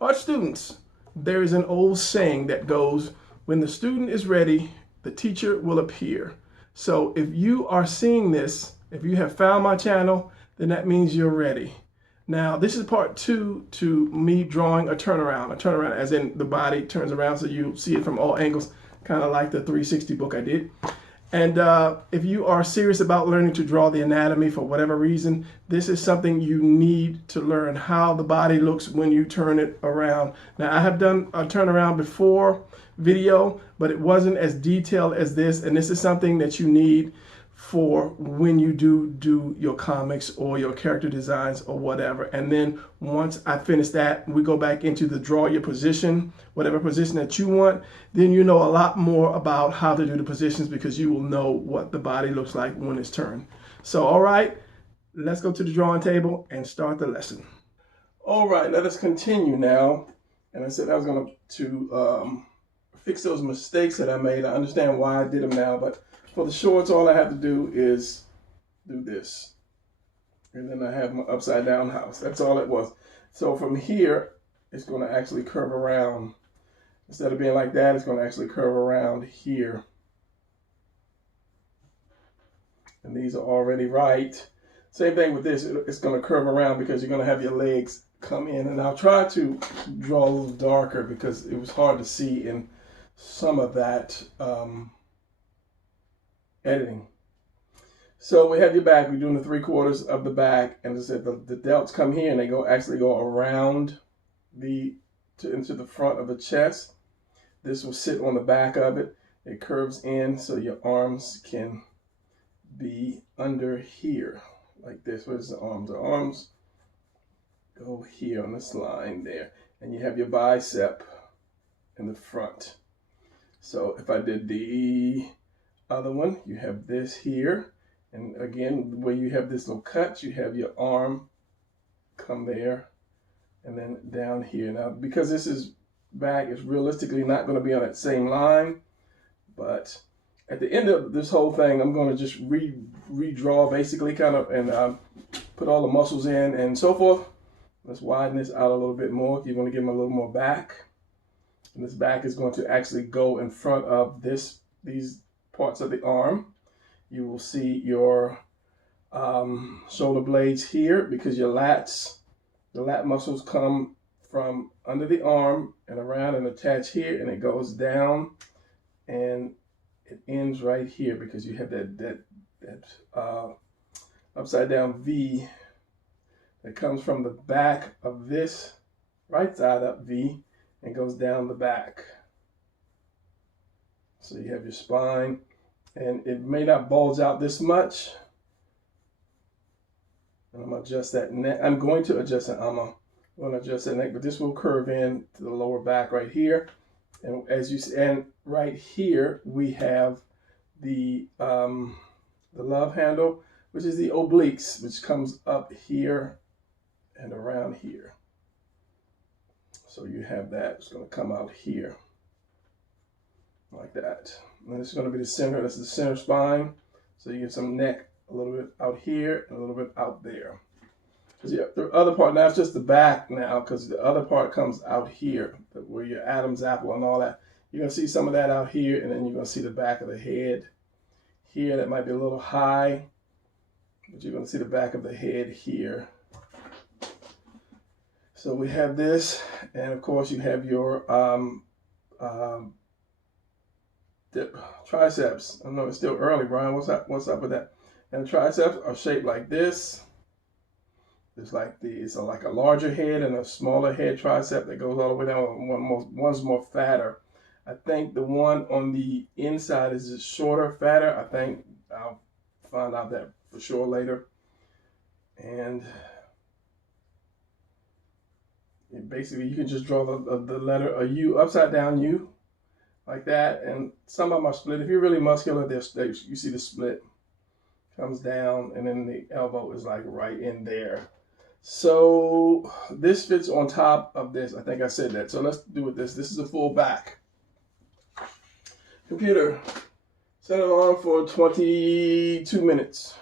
Art students, there is an old saying that goes, when the student is ready, the teacher will appear. So if you are seeing this, if you have found my channel, then that means you're ready. Now, this is part 2 to me drawing a turnaround as in the body turns around so you see it from all angles, kind of like the 360 book I did. And if you are serious about learning to draw the anatomy for whatever reason, this is something you need to learn, how the body looks when you turn it around. Now, I have done a turnaround before video, but it wasn't as detailed as this. And this is something that you need for when you do your comics or your character designs or whatever. And then once I finish that, we go back into the draw your position, whatever position that you want. Then you know a lot more about how to do the positions because you will know what the body looks like when it's turned. So, all right, let's go to the drawing table and start the lesson. All right, let us continue now. And I said I was going to fix those mistakes that I made. I understand why I did them now, but for the shorts, all I have to do is do this. And then I have my upside down house. That's all it was. So from here, it's going to actually curve around. Instead of being like that, it's going to actually curve around here. And these are already right. Same thing with this. It's going to curve around because you're going to have your legs come in. And I'll try to draw a little darker because it was hard to see in some of that editing. So we have your back. We're doing the 3/4 of the back, and as I said, the delts come here and they actually go around into the front of the chest. This will sit on the back of it. It curves in so your arms can be under here like this. Where's the arms? The arms go here on this line there, and you have your bicep in the front. So if I did the other one, you have this here, and again, where you have this little cut, you have your arm come there and then down here. Now, because this is back, it's realistically not going to be on that same line, but at the end of this whole thing, I'm going to just redraw basically kind of and put all the muscles in and so forth. Let's widen this out a little bit more. You want to give them a little more back, and this back is going to actually go in front of these parts of the arm. You will see your shoulder blades here because your lats, the lat muscles come from under the arm and around and attach here, and it goes down and it ends right here because you have that upside down V that comes from the back of this right side up V and goes down the back. So you have your spine, and it may not bulge out this much. And I'm going to adjust that neck. I'm going to adjust it. I'm going to adjust that neck, but this will curve in to the lower back right here. And as you see, and right here we have the love handle, which is the obliques, which comes up here and around here. So you have that. It's going to come out here like that. And this is going to be the center. This is the center spine. So you get some neck a little bit out here and a little bit out there. Because the other part, now it's just the back now, because the other part comes out here, where your Adam's apple and all that. You're going to see some of that out here, and then you're going to see the back of the head here. That might be a little high, but you're going to see the back of the head here. So we have this, and of course you have your triceps. I know it's still early, Brian. What's up with that? And the triceps are shaped like this. It's like a larger head and a smaller head tricep that goes all the way down. One's more fatter. I think the one on the inside is just shorter, fatter. I think I'll find out that for sure later. And basically, you can just draw the letter a U, upside down U, like that. And some of them are split. If you're really muscular, you see the split comes down, and then the elbow is like right in there. So this fits on top of this. I think I said that. So let's do it this. This is a full back. Computer, set it on for 22 minutes.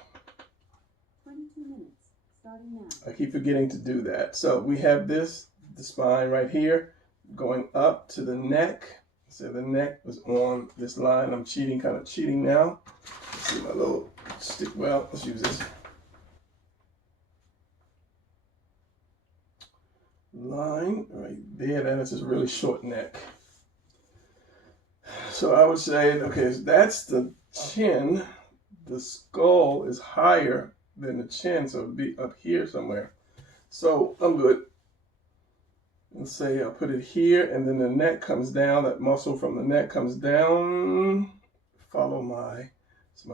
22 minutes, starting now. I keep forgetting to do that. So we have this the spine right here, going up to the neck. So the neck was on this line. I'm cheating, kind of cheating now. Let's see my little stick. Well, let's use this line right there. That is just a really short neck. So I would say, okay, that's the chin. The skull is higher than the chin, so it would be up here somewhere. So I'm good. Let's say I'll put it here, and then the neck comes down. That muscle from the neck comes down. Follow my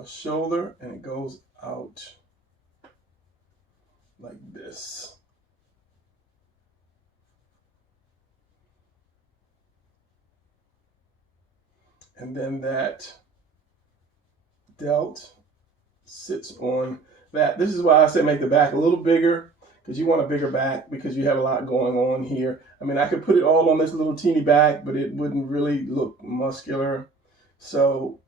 shoulder, and it goes out like this. And then that delt sits on that. This is why I say make the back a little bigger, because you want a bigger back because you have a lot going on here. I mean, I could put it all on this little teeny back, but it wouldn't really look muscular. So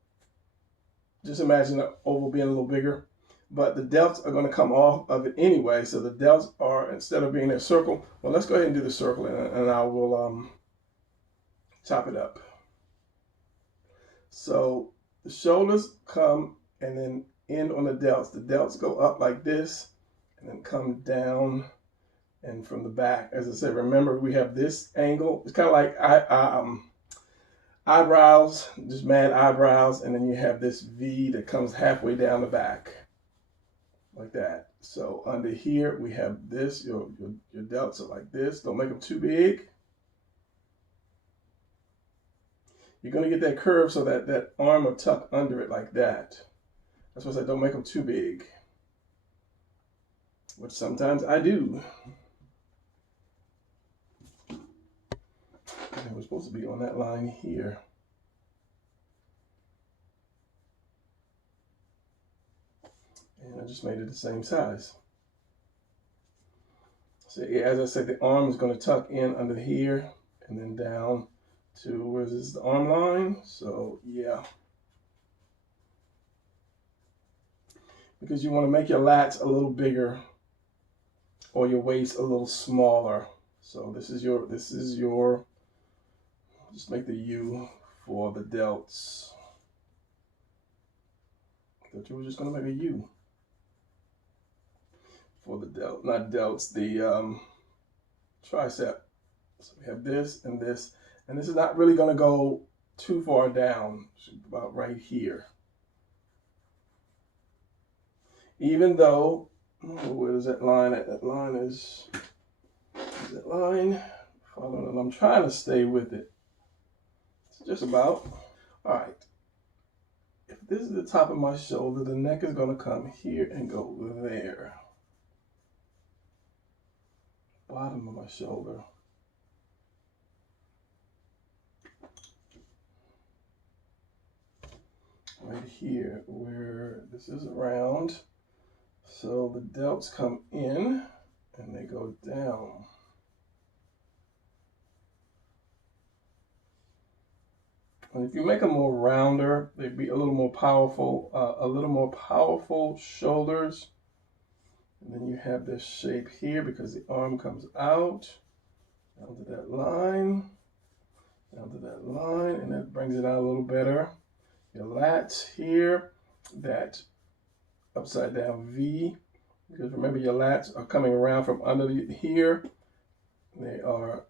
just imagine the oval being a little bigger. But the delts are going to come off of it anyway. So the delts are, instead of being a circle, well, let's go ahead and do the circle, and I will chop it up. So the shoulders come and then end on the delts. The delts go up like this and then come down, and from the back, as I said, remember we have this angle. It's kind of like eyebrows, just mad eyebrows, and then you have this V that comes halfway down the back like that. So under here we have this, your delts are like this. Don't make them too big. You're going to get that curve so that that arm will tuck under it like that. That's why I said don't make them too big, which sometimes I do. And we're supposed to be on that line here. And I just made it the same size. So as I said, the arm is going to tuck in under here and then down to, where is this, the arm line? So yeah. Because you want to make your lats a little bigger or your waist a little smaller. So this is your, just make the U for the delts. That you were just going to make a U for the delt, not delts, the tricep. So we have this and this. And this is not really going to go too far down, about right here. Even though, where is that line at? That line is that line? Following it. I'm trying to stay with it. It's just about. All right. If this is the top of my shoulder, the neck is going to come here and go there. Bottom of my shoulder. Right here, where this is round. So the delts come in and they go down. And if you make them more rounder, they'd be a little more powerful shoulders. And then you have this shape here because the arm comes out, down to that line, and that brings it out a little better. Your lats here, that upside down V, because remember your lats are coming around from under here. They are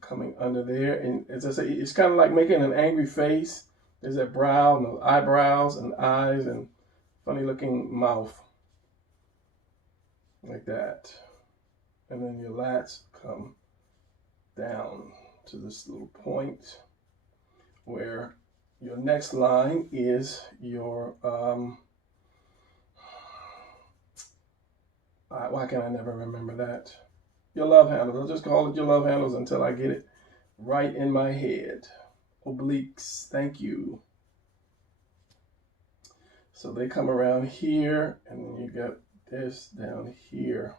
coming under there, and as I say, it's kind of like making an angry face. There's that brow and those eyebrows and eyes and funny looking mouth like that. And then your lats come down to this little point where your next line is your, why can I never remember that? Your love handles. I'll just call it your love handles until I get it right in my head. Obliques, thank you. So they come around here, and then you got this down here.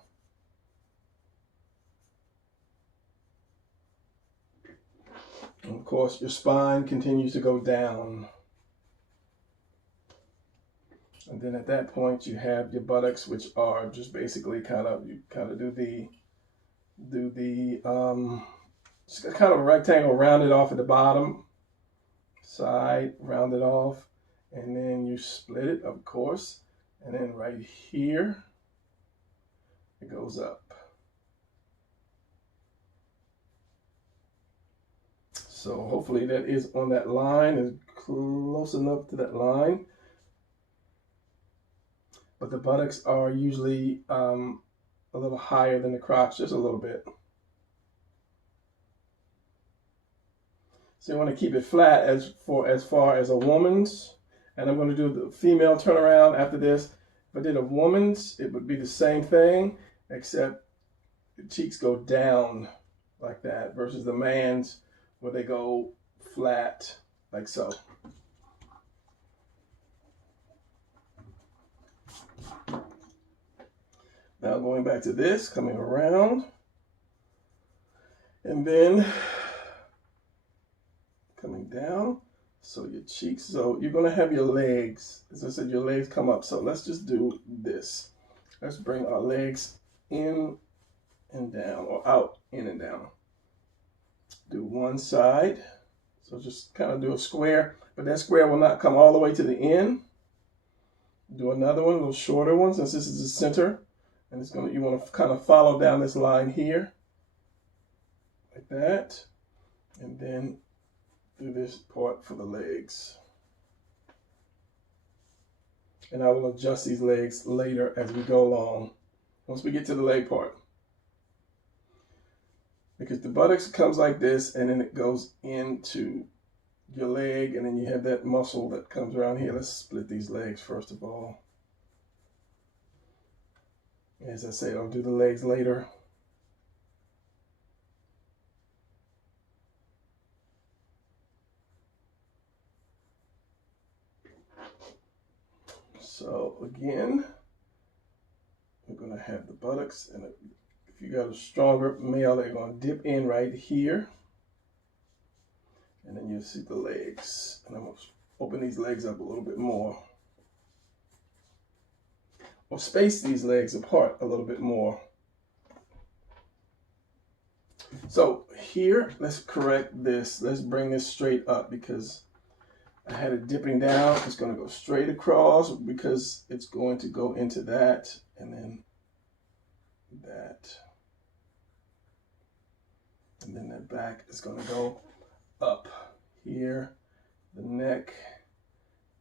And of course, your spine continues to go down. And then at that point, you have your buttocks, which are just basically you kind of do the do the just kind of a rectangle, round it off at the bottom side, round it off, and then you split it, of course, and then right here it goes up. So hopefully that is on that line, is close enough to that line. But the buttocks are usually a little higher than the crotch, just a little bit. So you want to keep it flat as far as a woman's. And I'm going to do the female turnaround after this. If I did a woman's, it would be the same thing, except the cheeks go down like that versus the man's where they go flat like so. Now going back to this, coming around, and then coming down. So your cheeks, so you're gonna have your legs, as I said, your legs come up. So let's just do this. Let's bring our legs in and down, or out, in and down. Do one side. So just kind of do a square, but that square will not come all the way to the end. Do another one, a little shorter one, since this is the center. And it's gonna, you want to kind of follow down this line here, like that. And then do this part for the legs. And I will adjust these legs later as we go along, once we get to the leg part. Because the buttocks comes like this, and then it goes into your leg, and then you have that muscle that comes around here. Let's split these legs first of all. As I say, I'll do the legs later. So again, we're going to have the buttocks, and if you got a stronger male, they're going to dip in right here. And then you'll see the legs. And I'm going to open these legs up a little bit more. Or space these legs apart a little bit more. So here, let's correct this. Let's bring this straight up because I had it dipping down. It's going to go straight across because it's going to go into that and then that. And then that back is going to go up here, the neck.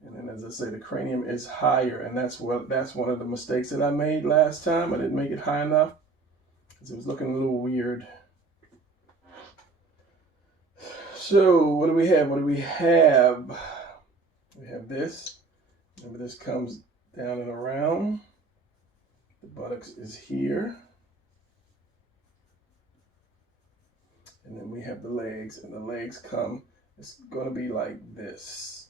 And then, as I say, the cranium is higher, and that's one of the mistakes that I made last time. I didn't make it high enough because it was looking a little weird. So what do we have? What do we have? We have this. Remember, this comes down and around. The buttocks is here. And then we have the legs, and the legs come, it's going to be like this.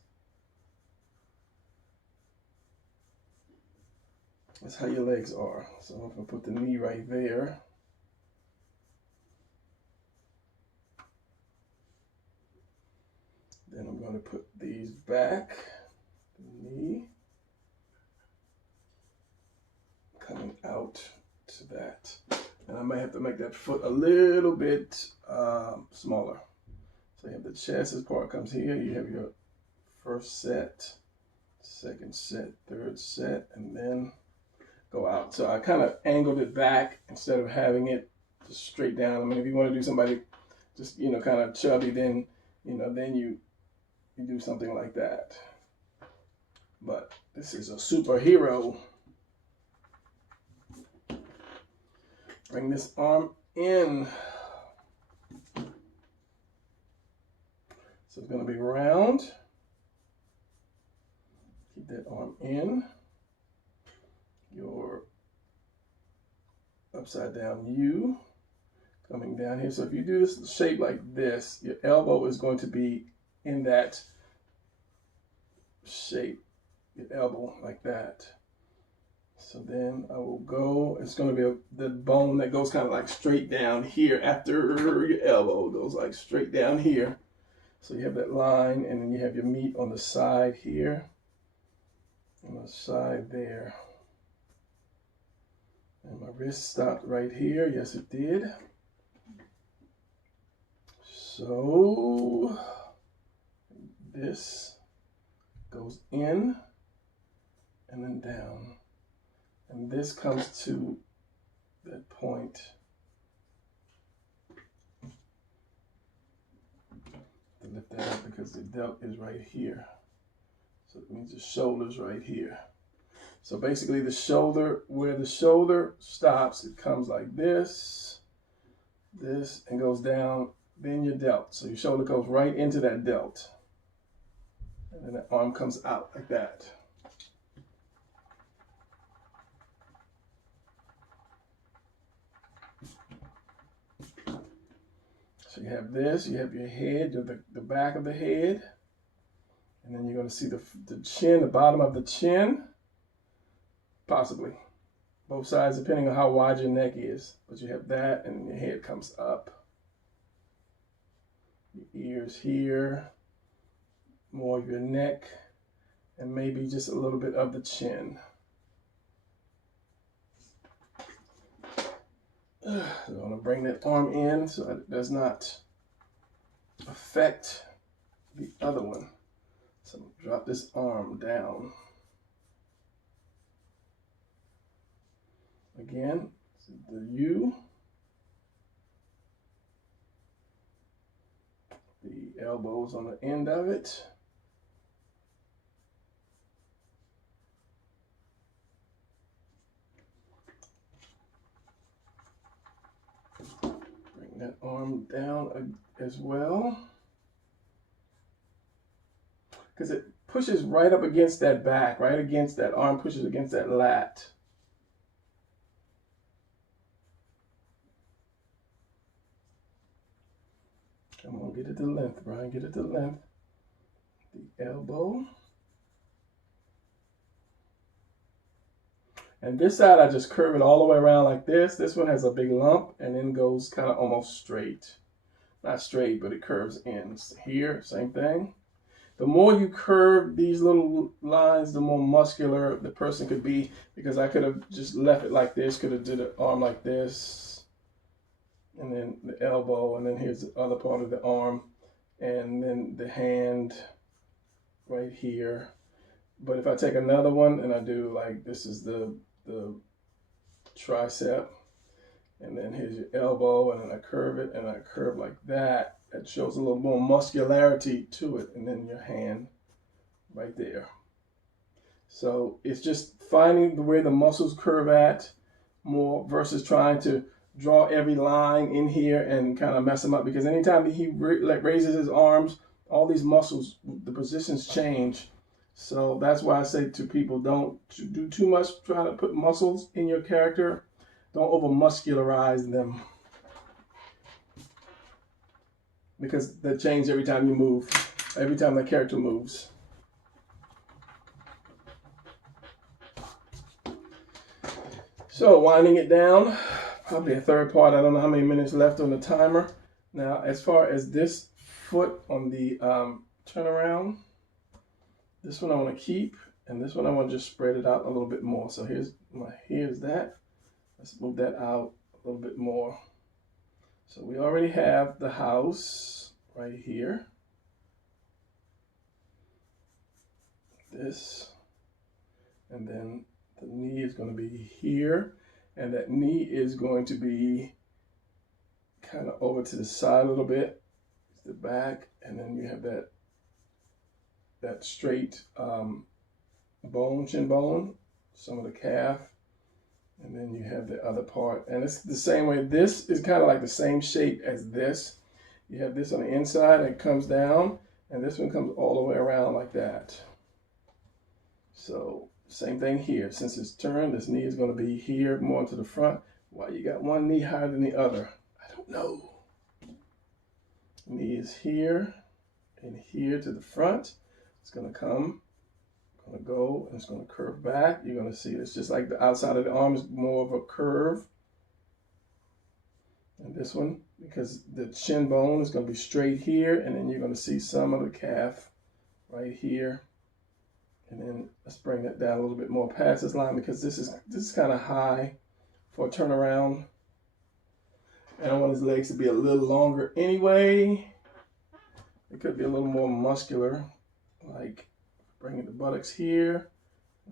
That's how your legs are. So I'm going to put the knee right there. Then I'm going to put these back, the knee, coming out to that. And I might have to make that foot a little bit smaller. So you have the chest, this part comes here. You have your first set, second set, third set, and then go out. So I kind of angled it back instead of having it just straight down. I mean, if you want to do somebody just, you know, kind of chubby, then, you know, then you do something like that. But this is a superhero. Bring this arm in. So it's going to be round. Keep that arm in. Your upside down U coming down here. So if you do this shape like this, your elbow is going to be in that shape, your elbow like that. So then I will go, it's going to be the bone that goes kind of like straight down here after your elbow. It goes like straight down here. So you have that line, and then you have your meat on the side here, on the side there. And my wrist stopped right here. Yes, it did. So this goes in and then down. And this comes to that point. To lift that up because the delt is right here. So it means the shoulder's right here. So basically the shoulder, where the shoulder stops, it comes like this, and goes down, then your delt. So your shoulder goes right into that delt. And then the arm comes out like that. So you have this, you have your head, the back of the head, and then you're going to see the chin, the bottom of the chin, possibly. Both sides, depending on how wide your neck is. But you have that, and your head comes up. Your ears here, more of your neck, and maybe just a little bit of the chin. So I'm going to bring that arm in so that it does not affect the other one. So I'm going to drop this arm down. Again, the U, the elbows on the end of it. Bring that arm down as well. Because it pushes right up against that back, right against that arm, pushes against that lat. Come on, get it to length, Brian, get it to length. The elbow. And this side, I just curve it all the way around like this. This one has a big lump and then goes kind of almost straight. Not straight, but it curves in. Here, same thing. The more you curve these little lines, the more muscular the person could be, because I could have just left it like this, could have did an arm like this, and then the elbow, and then here's the other part of the arm, and then the hand right here. But if I take another one and I do like, this is the tricep, and then here's your elbow, and then I curve it, and I curve like that. That shows a little more muscularity to it, and then your hand right there. So it's just finding where the muscles curve at more versus trying to draw every line in here and kind of mess him up, because anytime he raises his arms, all these muscles, the positions change. So that's why I say to people, don't do too much trying to put muscles in your character. Don't over muscularize them, because they change every time you move, every time the character moves. So winding it down, probably a third part. I don't know how many minutes left on the timer. Now, as far as this foot on the turnaround, this one I want to keep, and this one I want to just spread it out a little bit more. So here's that. Let's move that out a little bit more. So we already have the house right here. This, and then the knee is going to be here, and that knee is going to be kind of over to the side a little bit. It's the back, and then you have that straight bone, shin bone, some of the calf, and then you have the other part. And it's the same way. This is kind of like the same shape as this. You have this on the inside, and it comes down, and this one comes all the way around like that. So same thing here. Since it's turned, this knee is going to be here more to the front. Why you got one knee higher than the other? I don't know. Knee is here and here to the front. It's going to come, going to go, and it's going to curve back. You're going to see it's just like the outside of the arm is more of a curve. And this one, because the shin bone is going to be straight here, and then you're going to see some of the calf right here. And then let's bring that down a little bit more past this line, because this is kind of high for a turnaround. And I want his legs to be a little longer anyway. It could be a little more muscular, like bringing the buttocks here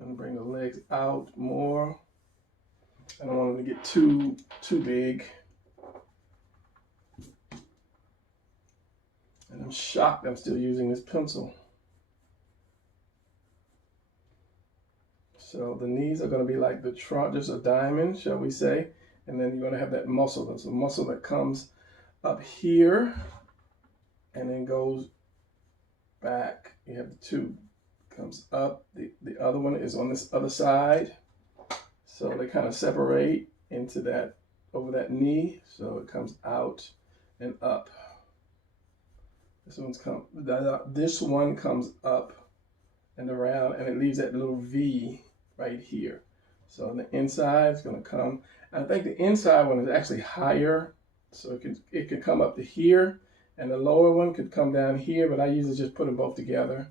and bring the legs out more. I don't want them to get too big. And I'm shocked I'm still using this pencil. So the knees are going to be like the trunk, just a diamond, shall we say. And then you're going to have that muscle. There's a muscle that comes up here and then goes back. You have the tube. Comes up. The other one is on this other side. So they kind of separate into that, over that knee. So it comes out and up. This one comes up and around, and it leaves that little V right here. So on the inside, it's going to come. I think the inside one is actually higher, so it could come up to here, and the lower one could come down here. But I usually just put them both together.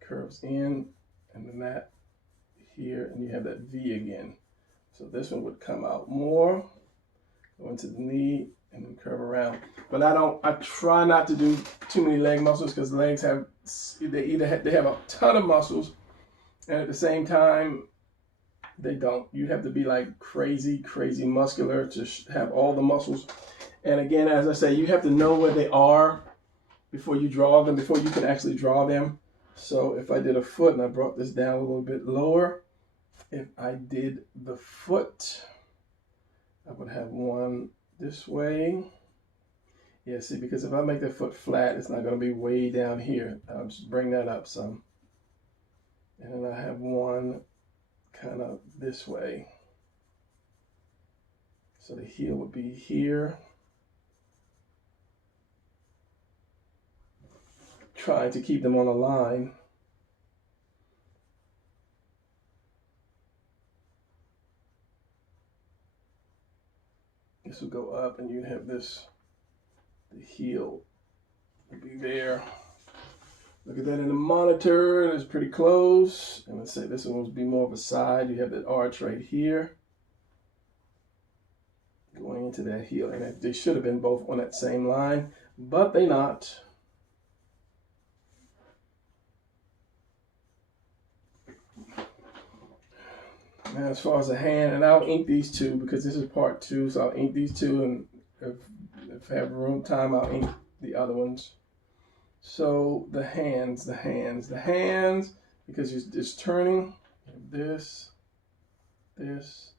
Curves in, and then that here, and you have that V again. So this one would come out more, go into the knee, and then curve around. But I try not to do too many leg muscles, because legs have, they have a ton of muscles, and at the same time, they don't. You have to be like crazy muscular to have all the muscles. And again, as I say, you have to know where they are before you draw them, before you can actually draw them. So if I did a foot and I brought this down a little bit lower, if I did the foot, I would have one this way. Yeah, see, because if I make the foot flat, it's not going to be way down here. I'll just bring that up some. And then I have one kind of this way. So the heel would be here. Trying to keep them on a line. This would go up, and you'd have this, the heel would be there. Look at that in the monitor, it's pretty close. And let's say this one would be more of a side. You have that arch right here, going into that heel. And they should have been both on that same line, but they're not. Now, as far as the hand, and I'll ink these two because this is part 2, so I'll ink these two, and if I have room time, I'll ink the other ones. So the hands, because you're just turning this. Let's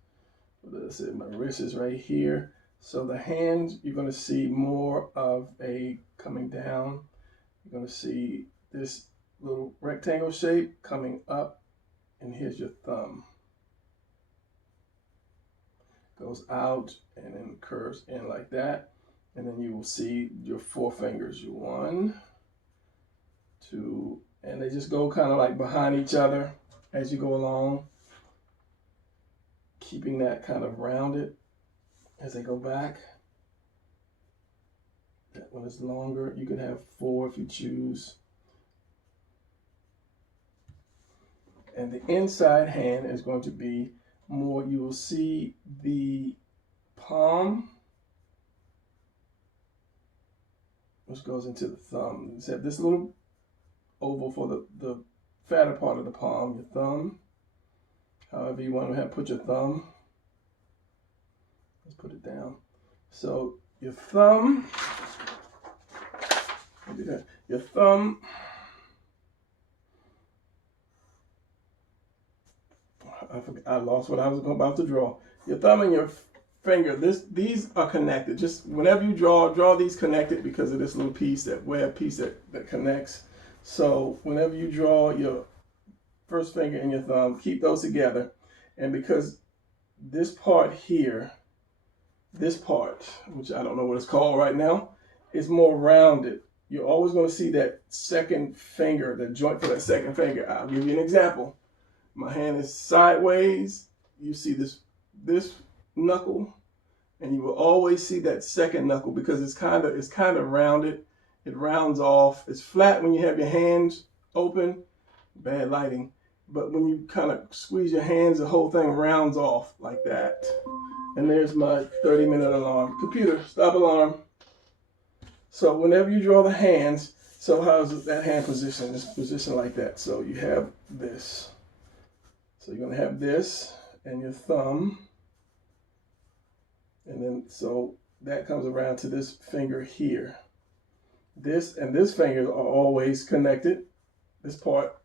say my wrist is right here. So the hands, you're going to see more of a coming down. You're going to see this little rectangle shape coming up, and here's your thumb. Goes out and then curves in like that. And then you will see your 4 fingers. 1, 2, and they just go kind of like behind each other as you go along, keeping that kind of rounded as they go back. That one is longer. You can have 4 if you choose. And the inside hand is going to be more, you will see the palm, which goes into the thumb. You have this little oval for the fatter part of the palm, your thumb. However you want to put your thumb. Let's put it down. So your thumb, your thumb, I lost what I was about to draw. Your thumb and your finger, these are connected. Just whenever you draw these connected because of this little piece, that web piece that connects. So whenever you draw your first finger and your thumb, keep those together. And because this part here, this part, which I don't know what it's called right now, is more rounded. You're always going to see that second finger, the joint for that second finger. I'll give you an example. My hand is sideways. You see this knuckle, and you will always see that second knuckle because it's kind of rounded. It rounds off. It's flat when you have your hands open. Bad lighting. But when you kind of squeeze your hands, the whole thing rounds off like that. And there's my 30-minute alarm. Computer, stop alarm. So whenever you draw the hands, so how's that hand position? It's positioned like that. So you have this. So you're going to have this and your thumb. And then so that comes around to this finger here. This and this finger are always connected. This part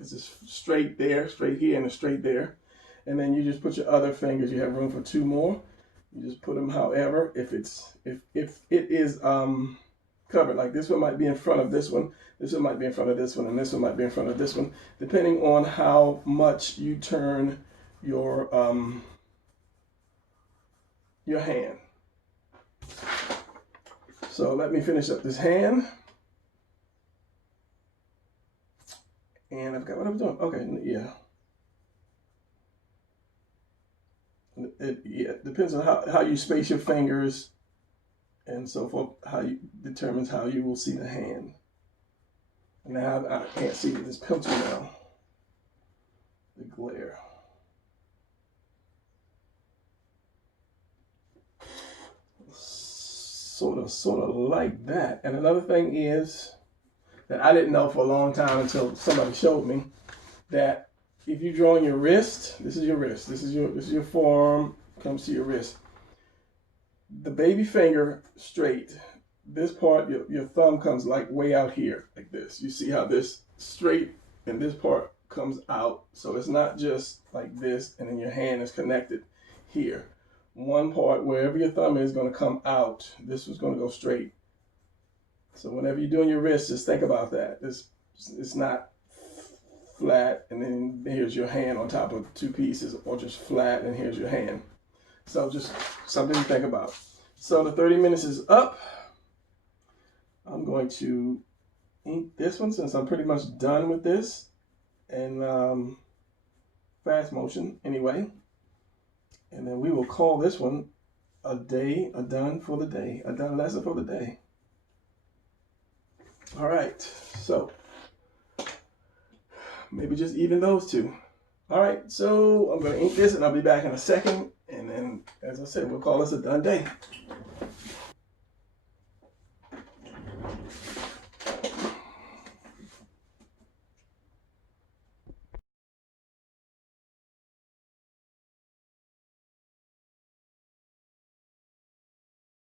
is just straight there, straight here, and straight there. And then you just put your other fingers. You have room for 2 more. You just put them however. If it is covered, like this one might be in front of this one, this one might be in front of this one, and this one might be in front of this one, depending on how much you turn your hand. So let me finish up this hand. And I've got what I'm doing. Okay, yeah. It depends on how you space your fingers and so forth, determines how you will see the hand. And now I can't see with this pencil now. The glare. Sort of like that. And another thing is that I didn't know for a long time until somebody showed me that if you're drawing your wrist, this is your wrist, this is your forearm, comes to your wrist. The baby finger straight, this part, your thumb comes like way out here, like this. You see how this straight and this part comes out. So it's not just like this and then your hand is connected here. One part, wherever your thumb is going to come out, this was going to go straight. So whenever you're doing your wrist, just think about that. It's not flat and then here's your hand on top of 2 pieces, or just flat and here's your hand. So just something to think about. So the 30 minutes is up. I'm going to ink this one since I'm pretty much done with this, and fast motion anyway. And then we will call this one a done for the day, a done lesson for the day. All right, so maybe just even those 2. All right, so I'm going to ink this and I'll be back in a second. And then, as I said, we'll call this a done day.